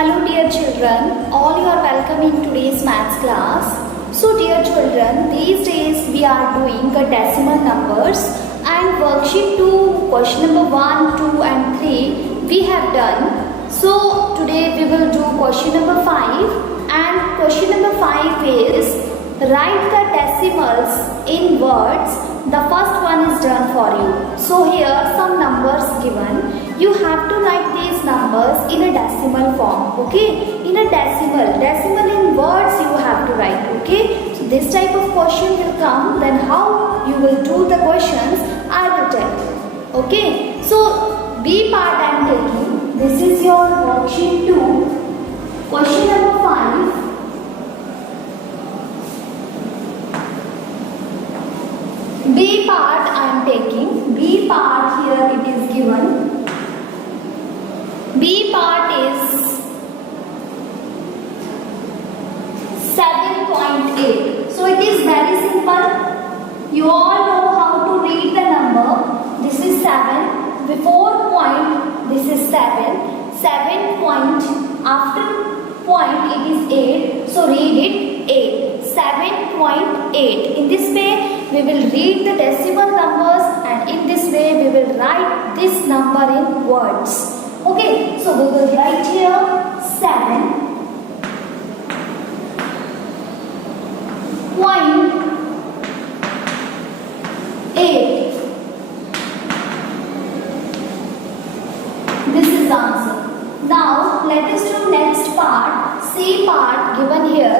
Hello dear children, all you are welcome in today's maths class. So dear children, these days we are doing the decimal numbers and worksheet 2, question number 1, 2 and 3 we have done. So today we will do question number 5 and question number 5 is write the decimals in words. The first one is done for you. So here some numbers given. You have to write these numbers in a decimal form. Okay? In a decimal in words you have to write. Okay? So this type of question will come. Then how you will do the questions I will tell you. Okay? So B part I am taking. This is your worksheet 2. Question number 5. B part I am taking. B part here it is given. B part is 7.8. So it is very simple. You all know how to read the number. This is 7. Before point, this is 7. 7 point. After point, it is 8. So read it 8. 7.8. In this way, we will read the decimal numbers and in this way, we will write this number in words. Okay, so we will write here 7.8. This is the answer. Now, let us do next part, C part given here.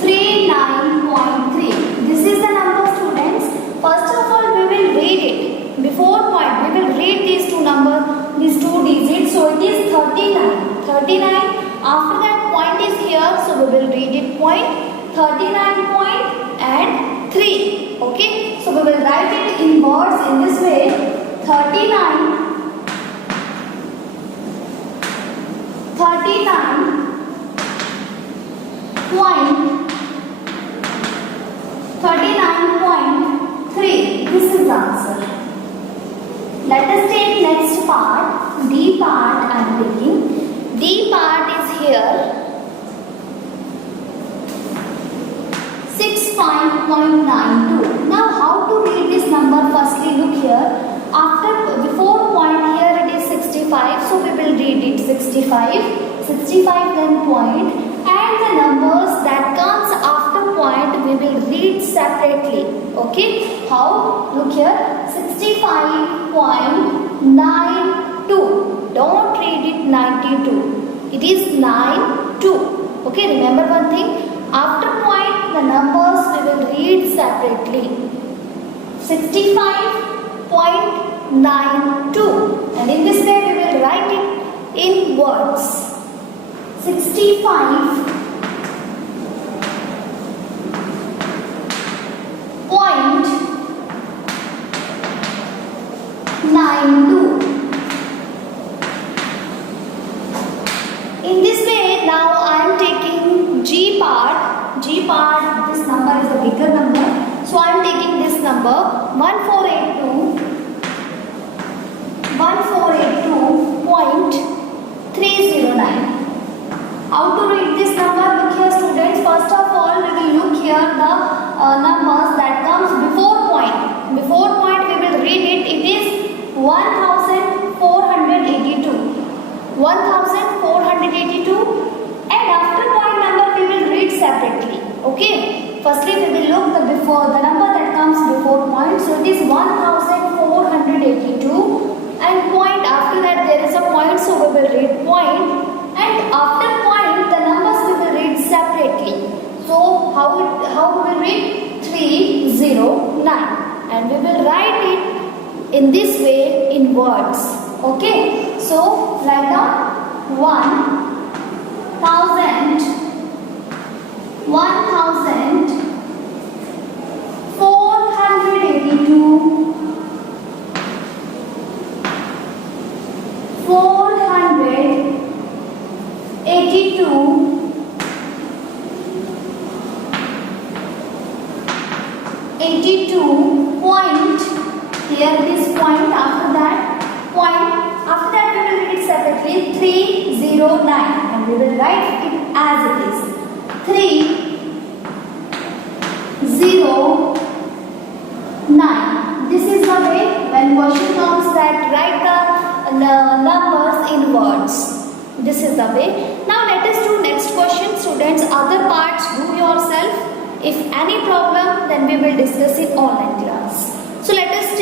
39.3. This is the number, students. First of all, we will read it. Before point, we will read these two numbers, these two digits. So it is 39. 39. After that point is here. So we will read it point. 39 point and 3. Okay. So we will write it in words in this way. 39. 39 point 39.3. This is the answer. Let us take next part. D part I am taking. D part is here. 65.92. Now how to read this number? Firstly look here. Before point here it is 65. So we will read it 65. 65 then point. And the numbers that comes after point we will read separately. Okay? How? Look here. 65.92. Don't read it 92. It is 92. Okay? Remember one thing. After point the numbers we will read separately. 65.92. And in this way we will write it in words. 65.92. In this way, now I am taking G part. G part, this number is a bigger number. So I am taking this number 1482. 1482.309. How to read this number? Look here, students. First of all, we will look here the numbers that comes before point. Before point, we will read it. It is 1482. 1482. And after point number, we will read separately. Okay. Firstly, we will look the number that comes before point. So it is 1482. And point after that there is a point. So we will read point. And after point, the numbers we will read separately. So how we will read? 309. And we will write it in this way in words. Okay. So write down 1,482. 82 point, here this point, after that 309 and we will write it as it is 309. This is the way when question comes that write the numbers in words. This is the way. Now let us do next question. Students, other parts do yourself. If any problem, then we will discuss in online class. So let us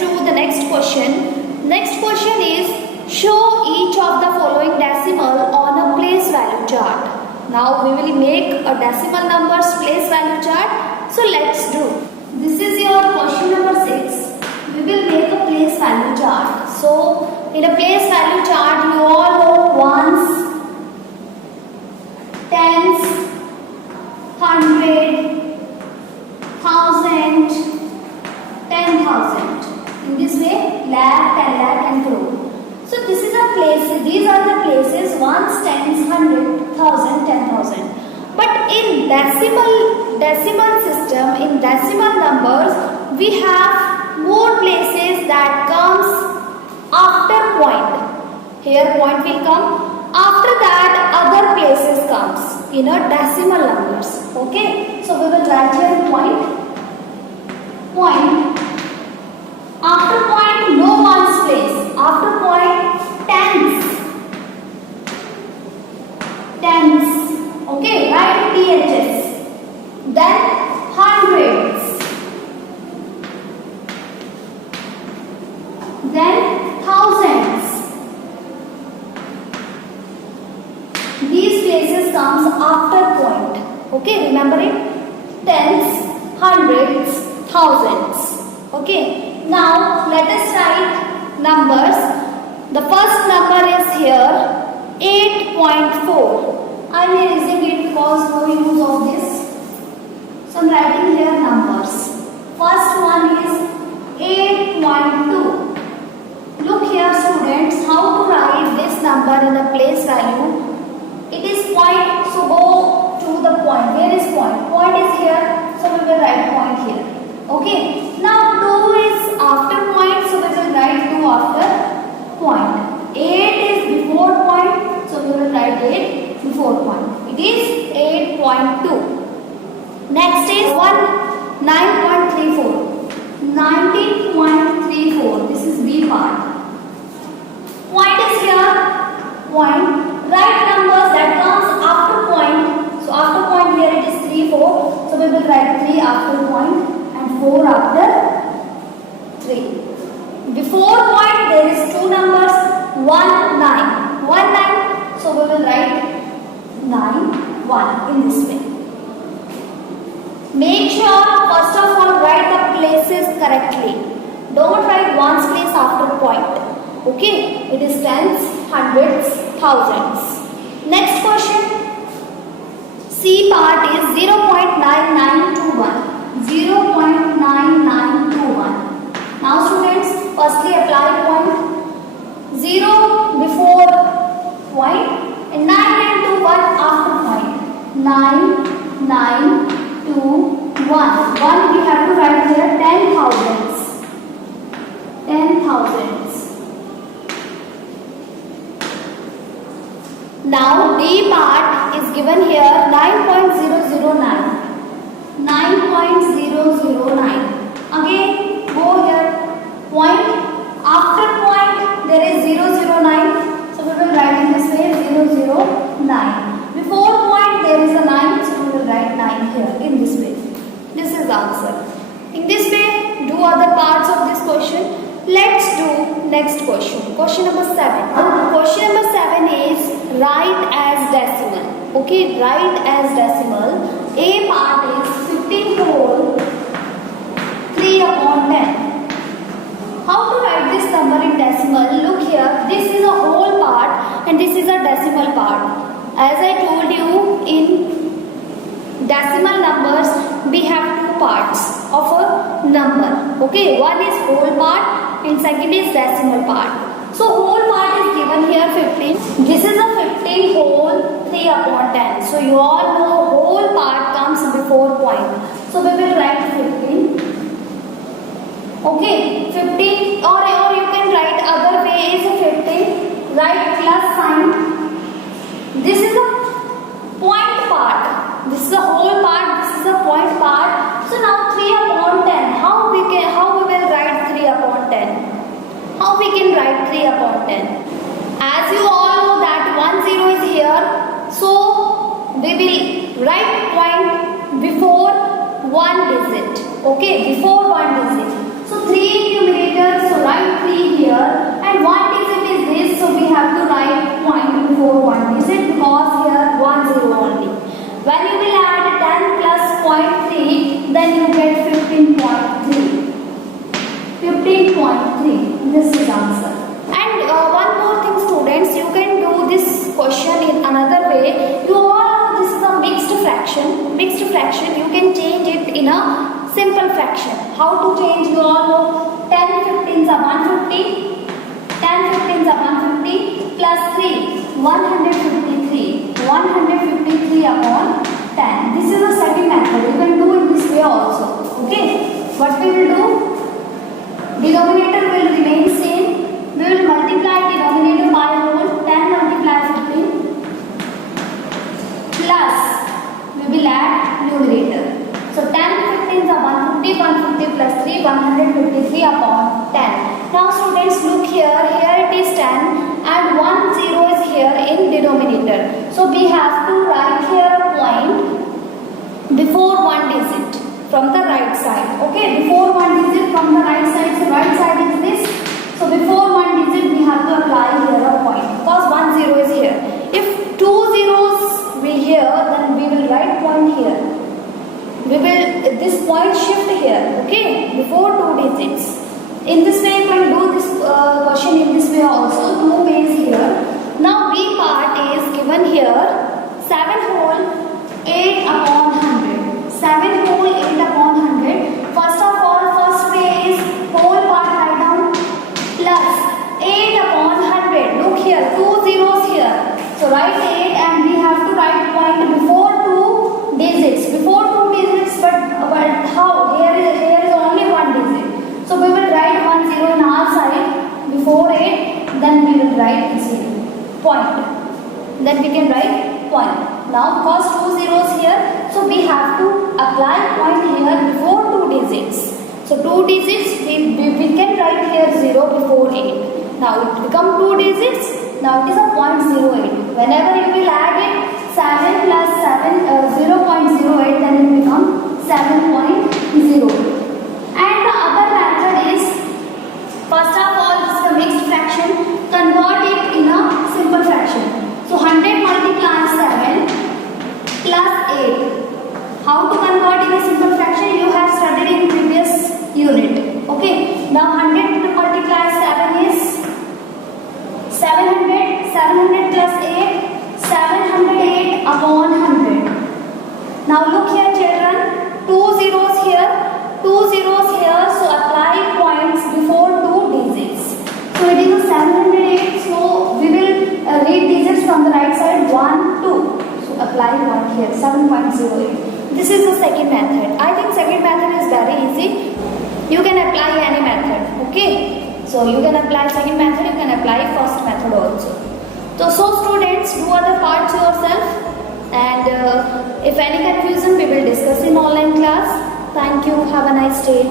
do the next question. Next question is show each of the following decimal on a place value chart. Now we will make a decimal numbers place value chart. So let's do. This is your question number 6. We will make a place value chart. So in a place value chart, you all know ones, tens, hundred, thousand, 10,000. In this way, lakh, 10 lakh and crore. So this is a place. These are the places ones, tens, 100, 1000, 10,000. But in decimal system, in decimal numbers, we have more places that comes after point. Here point will come. After that other places comes in a decimal numbers. Okay. So we will write here point. After point no ones place. After point tens. Okay. Write THS. Then hundreds. Then thousands. These places comes after point. Okay, remember it? Tens, hundreds, thousands. Okay. Now let us write numbers. The first number is here 8.4. I am erasing it because no use of this. So I am writing here numbers. First one is 8.2. Look here students, how to write this number in a place value. It is point, so go to the point. Where is point? Point is here, so we will write point here. Okay. Now 2 is after point, so we will write 2 after point. 8 is before point, so we will write 8 before point. It is 8.2. Next is 9.34. 19.34. This is B part. Point is here. Point. Write numbers that comes after point. So after point here it is 3, 4. So we will write 3 after point and 4 after 3. Before point there is 2 numbers. 1, 9. 1, 9. So we will write 9, 1 in this way. Make sure first of all write the places correctly. Don't write ones place after point. Okay. It is tens, hundreds, thousands. Next question. C part is 0.9921. 0.9921. Now students, firstly apply point. 0 before point and 9 and 2 1 after point. 9, 9, 2, 1. 1 we have to write here 10,000s. 10,000s. Now D part is given here 9.009. 9.009. Again go here point. After point there is 009. So we will write in this way 009. Before point there is a 9. So we will write 9 here in this way. This is the answer. In this way do other parts of this question. Let's do next question. Question number 7. Question number 7 is write as decimal. Okay, write as decimal. A part is 15 whole 3/10. How to write this number in decimal? Look here. This is a whole part and this is a decimal part. As I told you, in decimal numbers we have 2 parts of a number. Okay, one is whole part and second is decimal part. So whole part is given here 15. This is a 15 whole 3/10. So you all know whole part comes before point. So we will write 15. Okay, 15 or you can write other way is 15. Write plus How we can write 3 upon 10? As you all know that 1 0 is here, so we will write point before one digit. Okay, before one digit. So 3 in numerator, so write 3 here, and one digit is this, so we have to write point before one digit because here 1 0 only. When you will add 10 plus 0.3, then you get 15.3. 15.3. This is answer. And one more thing, students, you can do this question in another way. You all know this is a mixed fraction. Mixed fraction, you can change it in a simple fraction. How to change? You all know 10 15s are 150. 10 15s are 150 plus 3. 153. 153 upon 10. This is the second method. You can do it this way also. Okay. What we will do? Denominator will remain same. We will multiply denominator by whole. 10 multiply 15 plus we will add numerator. So 10 15s are 150. 150 plus 3. 153 upon 10. Now students, look here. Here it is 10 and 1 0 is here in denominator. So we have to write here a point before one digit from the right side. Okay, before one digit from the right side. So right side is this. So before one digit we have to apply here a point because 1 0 is here. If 2 zeros will here, then we will write point here. We will this point shift here. Okay, before 2 digits. In this way you can do this question in this way also. 2 ways here. Now B part is given here. 7 whole 8 upon 100. 7 whole 8 upon 100. First of all, first way is whole part write down plus 8 upon 100. Look here, 2 zeros here. So write 8 and we have to write point before 2 digits. Before 2 digits, but how? Here is only one digit. So we will write 1 0 in our side before 8. Then we will write 0. Point. Then we can write point. Now because 2 zeros here, so we have to apply point here before 2 digits. So 2 digits, we can write here 0 before 8. Now it becomes 2 digits. Now it is a 0.08. Whenever you will add it, 7 plus 7, 0.08, then it becomes 7.0. And the other method is, first of all, this is a mixed fraction. Convert it in a simple fraction. So 100 multiplies 7 plus 8. How to convert in a simple fraction? You have studied in previous unit. Okay. Now 100 multiplies 7 is 700. 700 plus 8. 708 upon 100. Now look here children. 2 zeros here. 2 zeros here. So apply points before 2 digits. So it is a 708. So we will read digits from the right side. 1, 2. So apply 1 here. 7.08. This is the second method. I think second method is very easy. You can apply any method. Okay. So you can apply second method. You can apply first method also. So students, do other parts yourself. And if any confusion, we will discuss in online class. Thank you. Have a nice day.